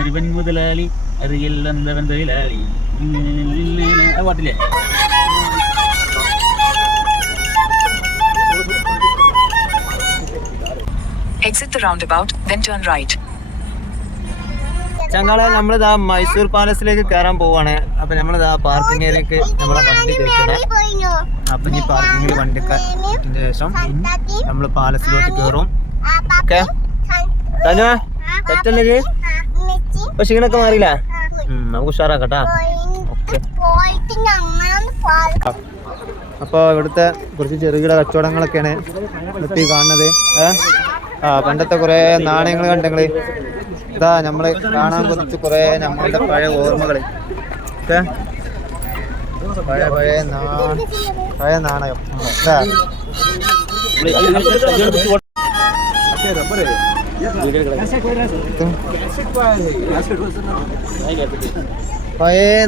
ഒരുവൻ മുതലാളി അറിയിൽ വന്നവൻ തൊഴിലാളി പാട്ടില്ലേ? Exit the roundabout, then turn right. ചങ്ങളെ നമ്മളിതാ മൈസൂർ പാലസിലേക്ക് കയറാൻ പോവാണ്. അപ്പൊ നമ്മളിതാ പാർക്കിംഗ് ഏരിയക്ക് നമ്മളെ വണ്ടി കയറ്റണേ. അപ്പൊ ഈ പാർക്കിങ്ങിൽ വണ്ടി കയറ്റിന്റെ ശേഷം നമ്മള് പാലസിലോട്ട് കയറും. ഓക്കെ തെറ്റല്ലേ? അപ്പൊ ക്ഷീണൊക്കെ മാറിയില്ല, നമുക്ക് ഉഷാറാക്കട്ടാ. ഓക്കെ. അപ്പൊ ഇവിടുത്തെ കുറച്ച് ചെറുകിട കച്ചവടങ്ങളൊക്കെയാണ് എത്തി കാണുന്നത്. പണ്ടത്തെ കുറെ നാണയങ്ങൾ കണ്ടെങ്കില് ഇതാ നമ്മള് കാണാൻ കുറച്ച് കുറെ നമ്മളുടെ പഴയ ഓർമ്മകള്. ഓക്കെ, പഴയ നാണയം പഴയ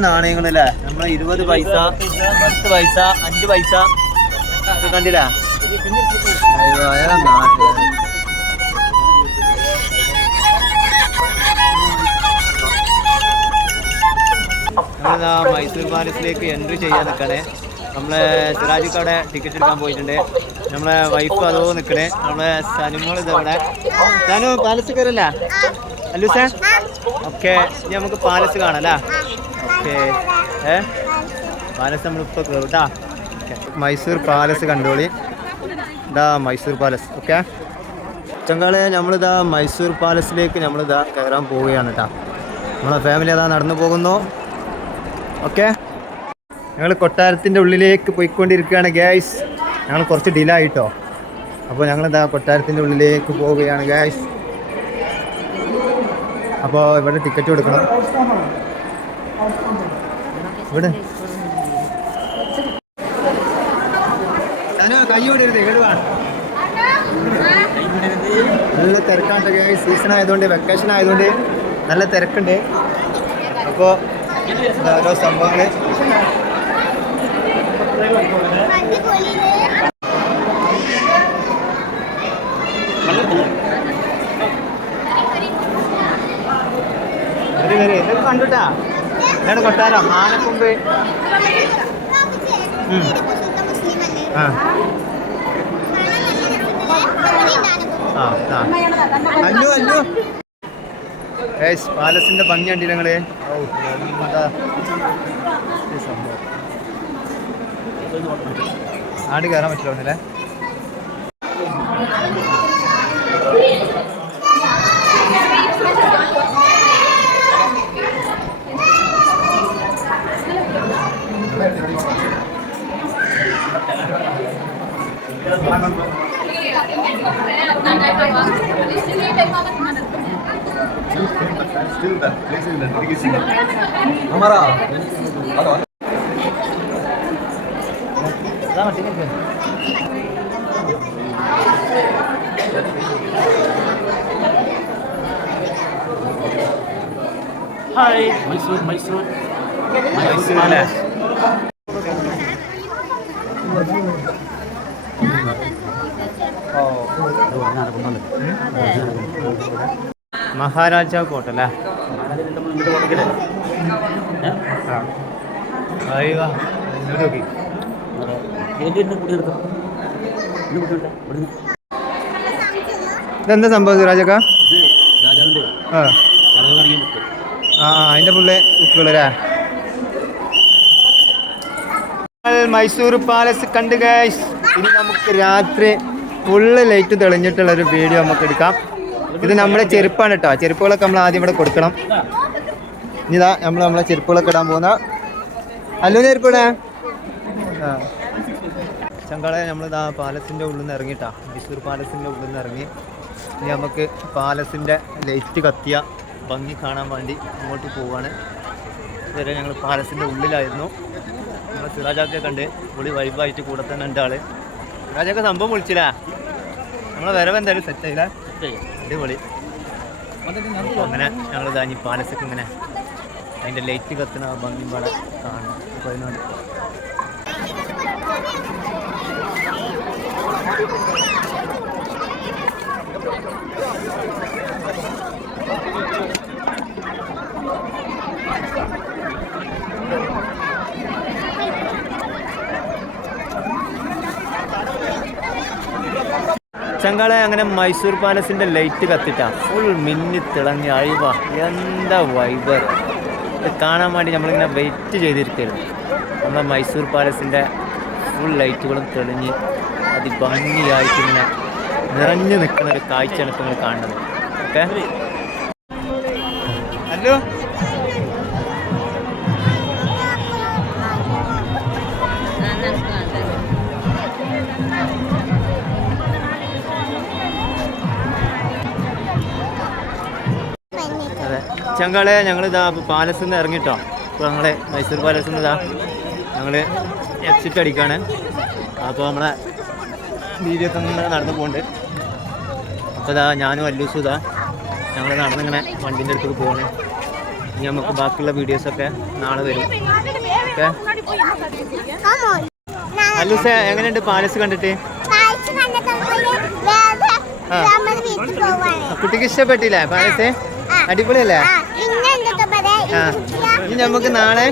നാണയങ്ങളല്ലേ, നമ്മളെ 20 പൈസ, 10 പൈസ, 5 പൈസ കണ്ടില്ല? പഴയ നാണയം. നമ്മളിതാ മൈസൂർ പാലസിലേക്ക് എൻട്രി ചെയ്യാൻ നിൽക്കണേ. നമ്മളെ സിറാജിക്കവിടെ ടിക്കറ്റ് എടുക്കാൻ പോയിട്ടുണ്ട്. നമ്മളെ വൈഫ് അതോ നിൽക്കണേ. നമ്മളെ സനുമോൾ ഇതവിടെ. സനു പാലസ് കയറല്ല? അല്ലു സാർ. ഓക്കെ, ഇനി നമുക്ക് പാലസ് കാണാം. ഓക്കെ, പാലസ് നമ്മളിപ്പോൾ കയറും കേട്ടാ. മൈസൂർ പാലസ് കണ്ടോളി. ഇതാ മൈസൂർ പാലസ്. ഓക്കെ ചങ്കാളെ, നമ്മളിതാ മൈസൂർ പാലസിലേക്ക് നമ്മളിതാ കയറാൻ പോവുകയാണ് കേട്ടോ. നമ്മളെ ഫാമിലി അതാ നടന്നു പോകുന്നു. ഓക്കെ, ഞങ്ങൾ കൊട്ടാരത്തിൻ്റെ ഉള്ളിലേക്ക് പോയിക്കൊണ്ടിരിക്കുകയാണ് ഗൈസ്. ഞങ്ങൾ കുറച്ച് ഡിലേ ആയിട്ടോ. അപ്പോൾ ഞങ്ങളിതാ കൊട്ടാരത്തിൻ്റെ ഉള്ളിലേക്ക് പോവുകയാണ് ഗൈസ്. അപ്പോൾ ഇവിടെ ടിക്കറ്റ് കൊടുക്കണം. ഇവിടെ കൈയോടരുത്, കേടുവാണ്. നല്ല തിരക്കാണ് ഗൈസ്. സീസൺ ആയതുകൊണ്ട്, വെക്കേഷൻ ആയതുകൊണ്ട് നല്ല തിരക്കുണ്ട്. അപ്പോൾ ഓരോ സംഭവങ്ങള് ഇതൊക്കെ കണ്ടുട്ടാ. ഇതാണ് കൊട്ടാരം, ആനക്കൊമ്പ്. അല്ലു അല്ലു പാലസിന്റെ ഭംഗി കണ്ടില്ല നിങ്ങള്? ആട് കയറാൻ പറ്റില്ല. ഹായ് മൈസൂർ മൈസൂർ മഹാരാജ കോട്ട അല്ലേ? ഇതെന്താ സംഭവം സിറാജക്ക? അതിന്റെ പുള്ളി ബുക്കുകളല്ലേ? മൈസൂർ പാലസ് കണ്ട് ഗൈസ്. ഇനി നമുക്ക് രാത്രി ഫുള്ള് ലൈറ്റ് തെളിഞ്ഞിട്ടുള്ളൊരു വീഡിയോ നമുക്ക് എടുക്കാം. ഇത് നമ്മുടെ ചെരുപ്പാണ് കേട്ടോ. ചെരുപ്പുകളൊക്കെ നമ്മൾ ആദ്യം ഇവിടെ കൊടുക്കണം. ഇനിതാ നമ്മളെ ചെരുപ്പുകളൊക്കെ ഇടാൻ പോകുന്ന അല്ലോ ചെരുപ്പിടാ. ചങ്കാളെ നമ്മളിതാ പാലസിൻ്റെ ഉള്ളിൽ നിന്ന് ഇറങ്ങിട്ടാ, മൈസൂർ പാലസിൻ്റെ ഉള്ളിൽ നിന്ന് ഇറങ്ങി. ഇനി നമുക്ക് പാലസിൻ്റെ ലൈറ്റ് കത്തിയ ഭംഗി കാണാൻ വേണ്ടി അങ്ങോട്ട് പോവാണ്. ഇതുവരെ ഞങ്ങൾ പാലസിൻ്റെ ഉള്ളിലായിരുന്നു. നമ്മൾ സിറാജൊക്കെ കണ്ട് പുളി വൈബായിട്ട് കൂടെ തന്നെ ഉണ്ട് ആള്. സിറാജൊക്കെ സംഭവം വിളിച്ചില്ല. നമ്മളെ വരവ് എന്തായാലും സെറ്റായില്ല, അടിപൊളി. അങ്ങനെ ഞങ്ങൾ ഇതാഞ്ഞി പാലസൊക്കെ ഇങ്ങനെ അതിൻ്റെ ലൈറ്റ് കത്തുന്ന ഭംഗി പാടെ കാണണം. അപ്പോൾ അതിനോട് ചങ്കാളെ അങ്ങനെ മൈസൂർ പാലസിൻ്റെ ലൈറ്റ് കത്തിട്ടാ ഫുൾ മിന്നി തിളങ്ങി അഴിവ എന്താ വൈബർ. ഇത് കാണാൻ വേണ്ടി നമ്മളിങ്ങനെ വെയിറ്റ് ചെയ്തിരിക്കുകയായിരുന്നു. നമ്മളെ മൈസൂർ പാലസിൻ്റെ ഫുൾ ലൈറ്റുകളും തെളിഞ്ഞ് അതിഭംഗിയായിട്ട് ഇങ്ങനെ നിറഞ്ഞു നിൽക്കുന്ന ഒരു കാഴ്ചയാണ് ഇപ്പോൾ നിങ്ങൾ കാണുന്നത്. ഓക്കെ ഹലോ അതെ ചങ്കാളെ ഞങ്ങളിതാ പാലസിൽ നിന്ന് ഇറങ്ങിട്ടോ. ഇപ്പോൾ ഞങ്ങൾ മൈസൂർ പാലസിൽ നിന്ന് ഇതാ ഞങ്ങൾ എക്സിറ്റ് അടിക്കുകയാണ്. അപ്പോൾ നമ്മളെ വീഡിയോ ഒക്കെ ഇങ്ങനെ നടന്നു പോകുന്നുണ്ട്. അപ്പോൾ ഇതാ ഞാനും അല്ലൂസും ഇതാ ഞങ്ങൾ നടന്നിങ്ങനെ വണ്ടീൻ്റെ അടുത്തേക്ക് പോകണം. ഇനി നമുക്ക് ബാക്കിയുള്ള വീഡിയോസൊക്കെ നാളെ വരും. ഓക്കെ അല്ലൂസ എങ്ങനെയുണ്ട് പാലസ് കണ്ടിട്ട്? കുട്ടിക്ക് ഇഷ്ടപ്പെട്ടില്ലേ പാലസ്? അടിപൊളിയല്ലേ? ഇനി നമുക്ക് നാളെ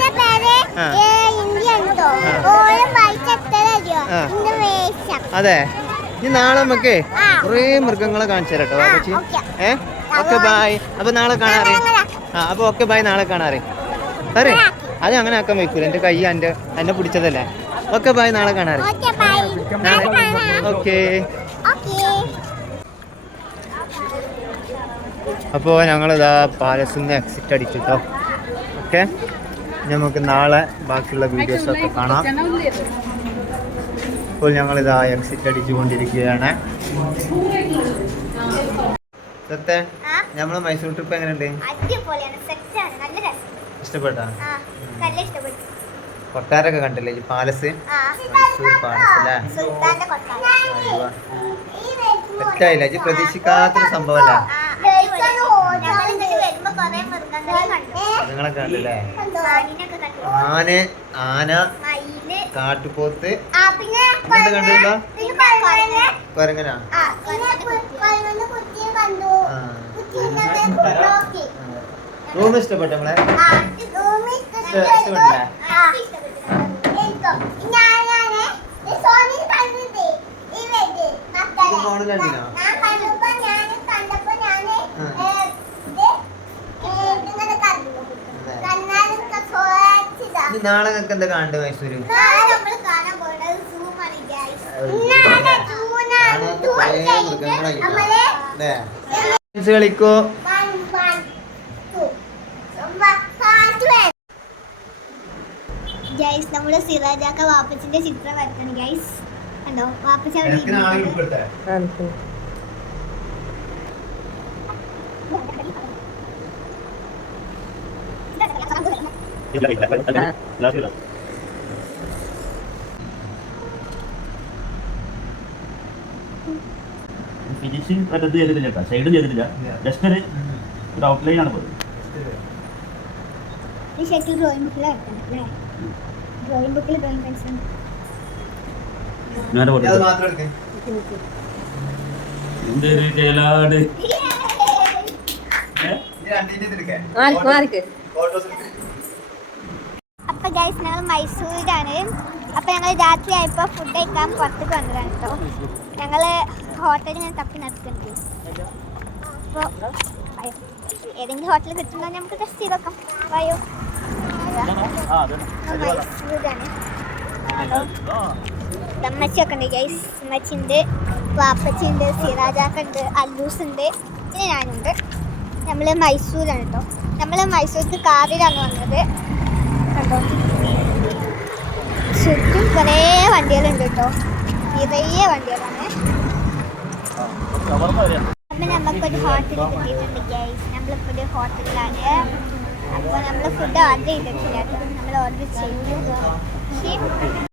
അതെ ഇനി നാളെ നമുക്ക് കുറേ മൃഗങ്ങളെ കാണിച്ചു തരാം കേട്ടോ വാപ്പച്ചി. Okay bye. അപ്പൊ നാളെ കാണാറേ. അപ്പൊ ഓക്കെ ബായ്, നാളെ കാണാറേ. സാറേ അത് അങ്ങനെ ആക്കാൻ വയ്ക്കൂല, എൻ്റെ കൈ എന്നെ പിടിച്ചതല്ലേ. ഓക്കെ ബായ്, നാളെ കാണാറേ. ഓക്കെ അപ്പോൾ ഞങ്ങളിതാ പാലസിൽ നിന്ന് എക്സിറ്റ് അടിച്ചു കേട്ടോ. ഓക്കെ നമുക്ക് നാളെ ബാക്കിയുള്ള വീഡിയോസൊക്കെ കാണാം. ഇപ്പോൾ ഞങ്ങളിതാ എക്സിറ്റ് അടിച്ചു കൊണ്ടിരിക്കുകയാണ്. സത്തെ നമ്മളെ മൈസൂർ ട്രിപ്പ് എങ്ങനെയുണ്ട്? ഇഷ്ടപ്പെട്ടാ? കൊട്ടാരൊക്കെ കണ്ടില്ലേ ഈ പാലസ്? മൈസൂർ പാലസ് അല്ലേ? തെറ്റായില്ല, ഇത് പ്രതീക്ഷിക്കാത്തൊരു സംഭവമല്ല. നിങ്ങളെ കണ്ടില്ലേ? ആന, കാട്ടുപോത്ത്, കണ്ടില്ല? കൊരങ്ങനാ? റൂം ഇഷ്ടപ്പെട്ടു നമ്മളെ? ഇഷ്ടപ്പെട്ടില്ലേ? ഫോണിൽ കണ്ടിനോ? നാളെ നിങ്ങൾക്ക് എന്താ കാണണ്ടേ മൈസൂര്? കളിക്കോ? ഗൈസ് നമ്മള് സിറാജാക്ക വാപ്പച്ചിന്റെ ചിത്രം വരക്കണം ഗൈസ്. കണ്ടോ വാപ്പച്ച ഫിനിഷിംഗ് ഇത് ചെയ്തിട്ടില്ല കേട്ടോ, സൈഡ് ചെയ്തിട്ടില്ല, ജസ്റ്റ് ഒരു ഔട്ട്ലൈൻ ആണ് പോയത്. ഡ്രോയിങ് ബുക്കിൽ വരക്കണം അല്ലേ? ഡ്രോയിങ് ബുക്കിൽ ഡ്രോയിങ് പെൻസിൽ അപ്പൊ ഗൈസ് ഞങ്ങൾ മൈസൂരിലാണ്. അപ്പൊ ഞങ്ങൾ രാത്രി ആയപ്പോ ഫുഡ് കഴിക്കാൻ പുറത്തേക്ക് വന്നതാണ് കേട്ടോ. ഞങ്ങള് ഹോട്ടലിൽ ഇങ്ങനെ തപ്പി നടക്കുന്നുണ്ട്. അപ്പോൾ ഏതെങ്കിലും ഹോട്ടലിൽ കിട്ടുമ്പോൾ നമുക്ക് ടെസ്റ്റ് ചെയ്ത് നോക്കാം. വായോ മൈസൂരാണ്. അമ്മച്ചിയൊക്കെ ഉണ്ട് ഗൈസ്. അമ്മച്ചിണ്ട്, വാപ്പച്ചിണ്ട്, സിറാജാക്കുണ്ട്, അല്ലൂസ് ഉണ്ട്, പിന്നെ ഞാനുണ്ട്. നമ്മൾ മൈസൂരാണ് കേട്ടോ. നമ്മൾ മൈസൂർക്ക് കാറിലാണ് വന്നത് കണ്ടോ. ചുറ്റും കുറേ വണ്ടികളുണ്ട് കേട്ടോ, നിറയെ വണ്ടികളാണ്. അപ്പം നമുക്കൊരു ഹോട്ടൽ കിട്ടിയിട്ടുണ്ട് ഗൈസ്. നമ്മളിപ്പോൾ ഒരു ഹോട്ടലിലാണ്. അപ്പോൾ നമ്മൾ ഫുഡ് ഓർഡർ ചെയ്തിട്ടില്ല, നമ്മൾ ഓർഡർ ചെയ്തു.